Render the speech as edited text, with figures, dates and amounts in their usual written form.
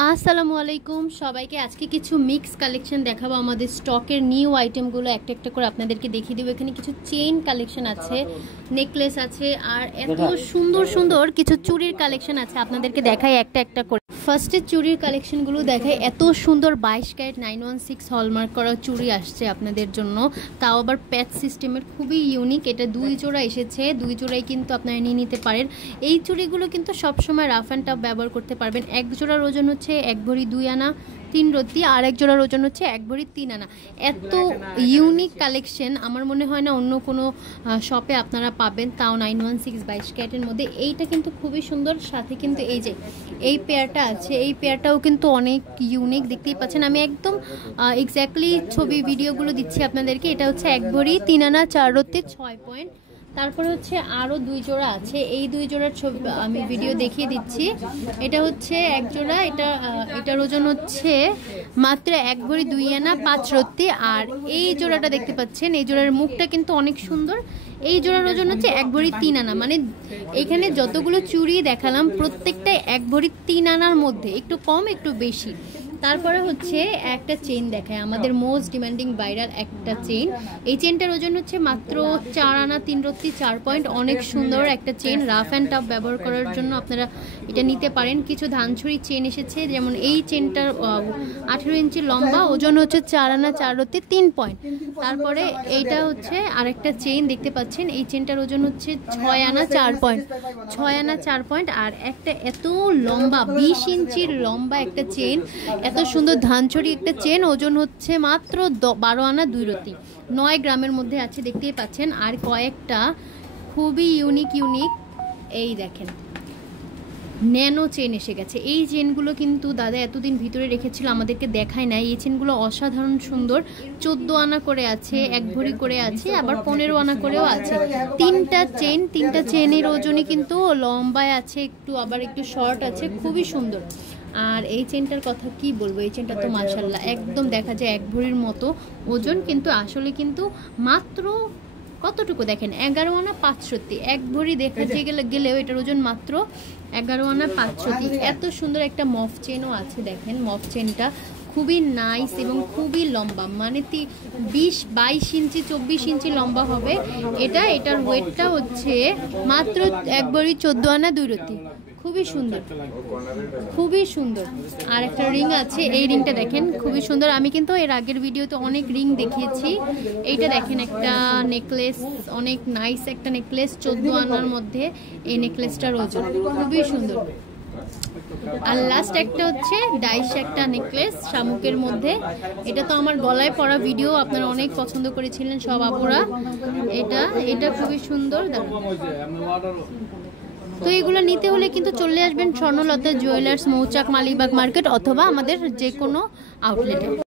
আসসালামু আলাইকুম সবাইকে। আজকে কিছু মিক্স কালেকশন দেখাবো। আমাদের স্টকের নিউ আইটেমগুলো একটা একটা করে আপনাদেরকে দেখিয়ে দেবো। এখানে কিছু চেইন কালেকশন আছে, নেকলেস আছে, আর এত সুন্দর সুন্দর কিছু চুড়ির কালেকশন আছে। আপনাদেরকে দেখাই একটা একটা করে। ফার্স্টে চুড়ির কালেকশনগুলো দেখাই। এত সুন্দর 22 ক্যারেট 916 হলমার্ক করা চুড়ি আসছে আপনাদের জন্য, তাও আবার প্যাচ সিস্টেমের, খুবই ইউনিক। এটা 2 জোড়া এসেছে, 2 জোড়াই কিন্তু আপনারা নিয়ে নিতে পারেন। এই চুড়িগুলো কিন্তু সবসময় রাফ অ্যান্ড টাফ ব্যবহার করতে পারবেন। এক জোড়ার ওজন হচ্ছে 1 ভরি 2 আনা 3 রত্তি, আর এক জোড়ার ওজন হচ্ছে 1 ভরি 3 আনা। এত ইউনিক কালেকশন আমার মনে হয় না অন্য কোনো শপে আপনারা পাবেন, তাও 916 22 ক্যারেটের মধ্যে। এইটা কিন্তু খুবই সুন্দর। সাথে কিন্তু এই যে এই পেয়ারটা আছে, এই পেয়ারটাও কিন্তু অনেক ইউনিক, দেখতেই পাচ্ছেন। আমি একদম এক্স্যাক্টলি ছবি ভিডিওগুলো দিচ্ছি আপনাদেরকে। এটা হচ্ছে 1 ভরি 3 আনা 4 রত্তি 6 পয়েন্ট। তারপরে হচ্ছে আরও 2 জোড়া আছে, এই 2 জোড়ার ছবি আমি ভিডিও দেখিয়ে দিচ্ছি। এটা হচ্ছে এক জোড়া, এটার ওজন হচ্ছে মাত্র 1 ভরি 2 আনা 5 রত্তি। আর এই জোড়াটা দেখতে পাচ্ছেন, এই জোড়ার মুখটা কিন্তু অনেক সুন্দর। এই জোড়ার ওজন হচ্ছে 1 ভরি 3 আনা। মানে এখানে যতগুলো চুড়ি দেখালাম প্রত্যেকটাই 1 ভরি 3 আনার মধ্যে, একটু কম একটু বেশি। তারপরে হচ্ছে একটা চেইন দেখায়, আমাদের মোস্ট ডিমান্ডিং ভাইরাল একটা চেইন। এই চেইনটার ওজন হচ্ছে মাত্র 4 আনা 3 রত্তি 4 পয়েন্ট। অনেক সুন্দর একটা চেইন, রাফ অ্যান্ড টাফ ব্যবহার করার জন্য আপনারা এটা নিতে পারেন। কিছু ধানছড়ি চেইন এসেছে, যেমন এই চেইনটার 18 ইঞ্চি লম্বা, ওজন হচ্ছে 4 আনা 4 রত্তি 3 পয়েন্ট। তারপরে এইটা হচ্ছে আরেকটা চেইন দেখতে পাচ্ছেন, এই চেইনটার ওজন হচ্ছে 6 আনা 4 পয়েন্ট, 6 আনা 4 পয়েন্ট। আর একটা এত লম্বা 20 ইঞ্চির লম্বা একটা চেইন, এত সুন্দর ধানছড়ি একটা চেন, ওজন হচ্ছে মাত্র 12 আনা 2 রত্তি, 9 গ্রামের মধ্যে আছে, দেখতেই পাচ্ছেন। আর কয়েকটা খুবই ইউনিক, এই দেখেন ন্যানো চেন এসে গেছে। এই চেনগুলো কিন্তু দাদা এতদিন ভিতরে রেখেছিল, আমাদেরকে দেখায় না। এই চেনগুলো অসাধারণ সুন্দর, 14 আনা করে আছে, 1 ভরি করে আছে, আবার 15 আনা করেও আছে। 3টা চেনের ওজনই কিন্তু লম্বায় আছে একটু, আবার একটু শর্ট আছে, খুবই সুন্দর। আর এই চেনটার কথা কি বলবো, এই চেনটা তো মাশাআল্লাহ একদম দেখা যায় 1 ভরির মতো ওজন, কিন্তু আসলে কিন্তু মাত্র কতটুকু দেখেন 11 আনা 5 রত্তি। 1 ভরি দেখাতে গেলেও এটার ওজন মাত্র 11 আনা 5 রত্তি। এত সুন্দর একটা মফ চেনও আছে, দেখেন মফ চেনটা খুবই নাইস এবং খুবই লম্বা, মানে 22 ইঞ্চি 24 ইঞ্চি লম্বা হবে এটা। এটার ওয়েটটা হচ্ছে মাত্র 1 ভরি 14 আনা 2 রত্তি, খুবই সুন্দর, খুবই সুন্দর। আর একটা রিং আছে, এই রিংটা দেখেন খুবই সুন্দর। আমি কিন্তু এর আগের ভিডিওতে অনেক রিং দেখিয়েছি। এইটা দেখেন একটা নেকলেস, অনেক নাইস একটা নেকলেস, 14 আনার মধ্যে এই নেকলেসটার ওজন, খুবই সুন্দর। আর লাস্ট একটা হচ্ছে ডাইস একটা নেকলেস শামুকের মধ্যে, এটা তো আমার গলায় পরা ভিডিও আপনারা অনেক পছন্দ করেছিলেন সব আপুরা। এটা খুবই সুন্দর। তো এগুলো নিতে হলে কিন্তু চলে আসবেন স্বর্ণলতা জুয়েলার্স, মৌচাক, মালিবাগ মার্কেট, অথবা আমাদের যে কোনো আউটলেটে।